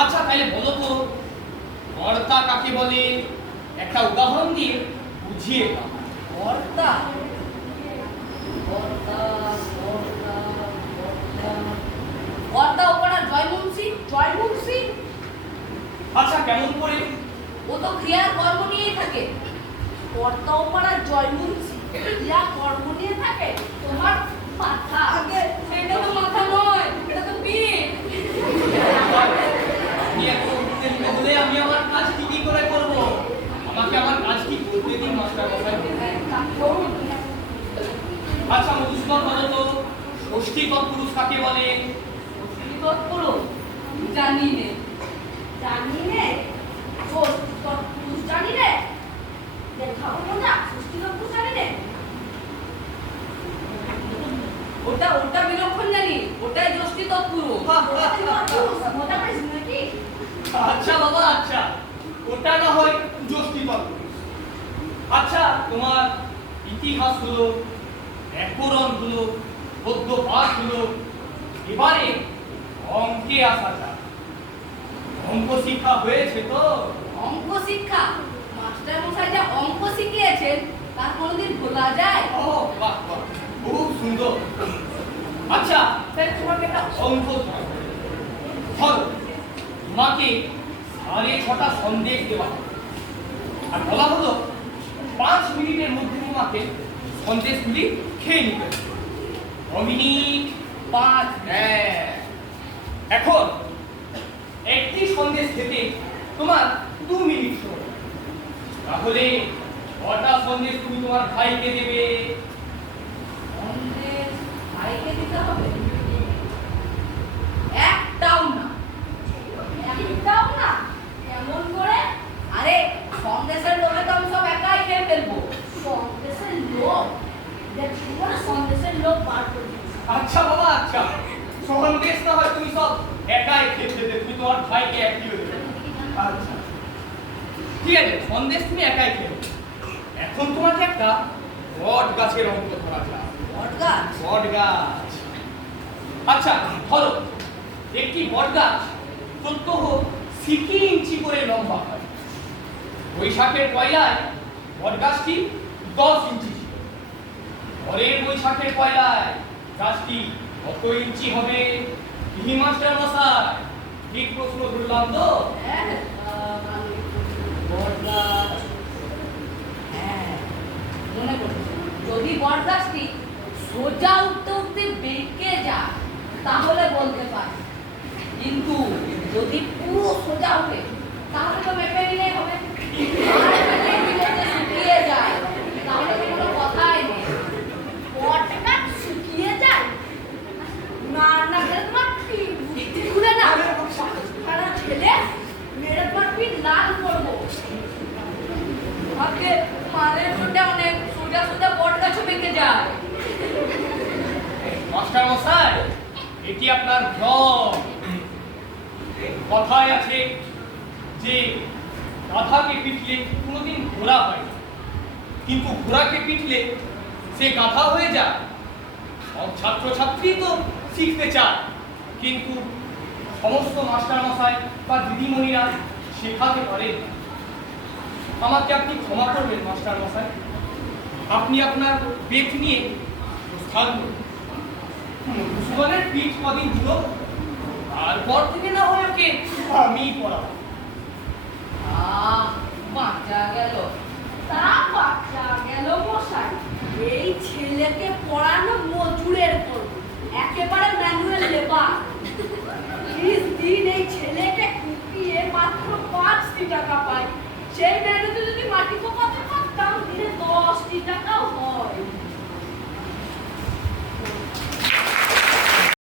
আচ্ছা তাহলে বলো তো কর্তা কাকে বলে? একটা উদাহরণ দিয়ে বুঝিয়ে দাও। কর্তা কর্তা কর্তা কর্তা কর্তা ওপাড়ার জয়মুন্সি। জয়মুন্সি আচ্ছা কেমন করে? ও তো ক্রিয়ার কর্ম নিয়েই থাকে। কর্তা ওপাড়ার জয়মুন্সি ক্রিয়া কর্ম নিয়ে থাকে। তোমার মাথা আগে, এটা তো মাথা নয়, এটা তো পিঠ। আমি এত উত্তেজিত হলে আমি আমার কাজ কি করে করব? আমাকে আমার কাজ কি করতে দিন মাস্টার মশাই। আচ্ছা মধুসূদন বলো তো ষষ্ঠী তৎপুরুষ কাকে বলে? ষষ্ঠী তৎপুরুষ জানি নে। জানি নে? ষষ্ঠী তৎপুরুষ জানি নে? দেখাবো মজা। ষষ্ঠী তৎপুরুষ জানি নে? ওটা বিলক্ষণ জানি, ওটাই ষষ্ঠী তৎপুরুষ। মজা পাইছিস নাকি? আচ্ছা বাবা আচ্ছা, ওটা না হয় ষষ্ঠী তৎপুরুষ। আচ্ছা তোমার ইতিহাস হলো, ব্যাকরণ হলো, গদ্য পাঠ হলো, এবারে অঙ্কে আসা যাক। অঙ্ক শিক্ষা হয়েছে তো? অঙ্ক শিক্ষা? মাস্টার মশাই যা অঙ্ক শিখিয়েছেন তার কোনোদিন ভোলা যায়? ও বাহ বাহ, খুব সুন্দর। আচ্ছা তাহলে তোমাকে একটা অঙ্ক ধরো। তোমাকে 6:30 সন্দেশ দেওয়া হবে আর বলা হলো 5 মিনিটের মধ্যে তোমাকে সন্দেশগুলি খেয়ে নিতে হবে। 9 মিনিট 5। এখন একটি সন্দেশ খেতে তোমার 2 মিনিট সময়। তাহলে কটা সন্দেশ তুমি তোমার ভাইকে দেবে? সন্দেশ ভাইকে দিতে হবে? একটাও না। একটাও না? কেমন করে? আরে সন্দেশের লোভে তো আমি সব একাই খেয়ে ফেলবো। সন্দেশের লোভ? দেখ তোমার সন্দেশের লোভ বার করে দিচ্ছি। আচ্ছা বাবা আচ্ছা, সন্দেশ না হয় তুমি সব একাই খেতে দেবে, তুমি তোমার ভাইকে এক কিলো দেবে। আচ্ছা ঠিক আছে, সন্দেশ তুমি একাই খেয়ে নেবে। এখন তোমাকে একটা বট গাছের অঙ্ক ধরা যাক। বট গাছ? বট গাছ। আচ্ছা ধরো একটি বট গাছ প্রত্যহ 60 ইঞ্চি করে লম্বা হয়। বৈশাখের পয়লায় বট গাছটি 10 ইঞ্চি ছিল। পরের বৈশাখের পয়লায় গাছটি কত ইঞ্চি হবে? কি মাস্টার মশাই ঠিক প্রশ্ন ধরলাম তো? হ্যাঁ, বট গাছ। হ্যাঁ, মনে পড়েছে। যদি বট গাছটি সোজা উঠতে উঠতে বেঁকে যায় তাহলে বলতে পারি, কিন্তু যদি পুরো সোজা ওঠে তাহলে তো মেপে নিলেই হবে। আর যদি শুকিয়ে যায় তাহলে তো কোনো কথাই নেই। বট গাছ শুকিয়ে যায়? না না, তোমার পিঠ ঘুরে না সারা ছেলে মেরে তোমার পিঠ লাল করবো। তোমাকে মারে ওটা অনেক সোজা সোজা বট গাছও বেঁকে যায়। মাস্টার মশাই এটি আপনার ভ্রম। কথায় আছে যে গাধাকে পিটলে কোনোদিন ঘোড়া হয় না, কিন্তু ঘোড়াকে পিটলে সে গাধা হয়ে যায়। সব ছাত্রছাত্রী তো শিখতে চায়, কিন্তু সমস্ত মাস্টার মশাই বা দিদিমণিরা শেখাতে পারেন না। আমাকে আপনি ক্ষমা করবেন মাস্টার মশাই, আপনি আপনার বেত নিয়ে প্রস্থান করুন। মধুসূদনের পিঠ কদিন দিল, তারপর থেকে না হয় ওকে আমি পড়াবো। বাঁচা গেল।